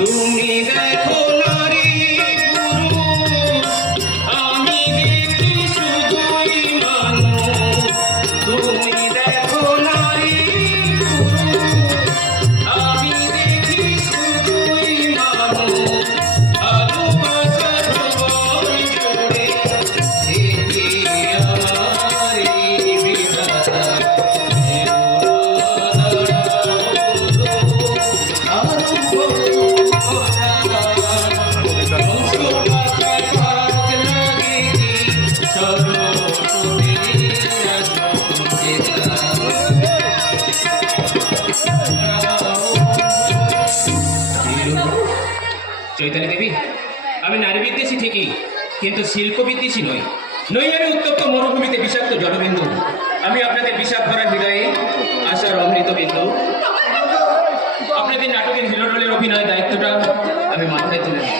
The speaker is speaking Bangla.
তুমি দেখো নারী পুরুষ, আমি দেখি শুধুই মানুষ। তুমি দেখো নারী পুরুষ, আমি দেখি শুধুই মানুষ। ভালোবাসার ভুবন জুড়ে এটি আমার এই বিধাতা। চৈতালি দেবী, আমি নারী বিদ্বেষী ঠিকই, কিন্তু শিল্প বিদ্বেষী নই। নই আমি উত্তপ্ত মরুভূমিতে বিষাক্ত জলবিন্দু। আমি আপনাদের বিষাদ ভরা হৃদয়ে আশার অমৃত বিন্দু। আপনাদের নাটকের হিরো রোলের অভিনয় দায়িত্বটা আমি মাথায় তুলে নিই।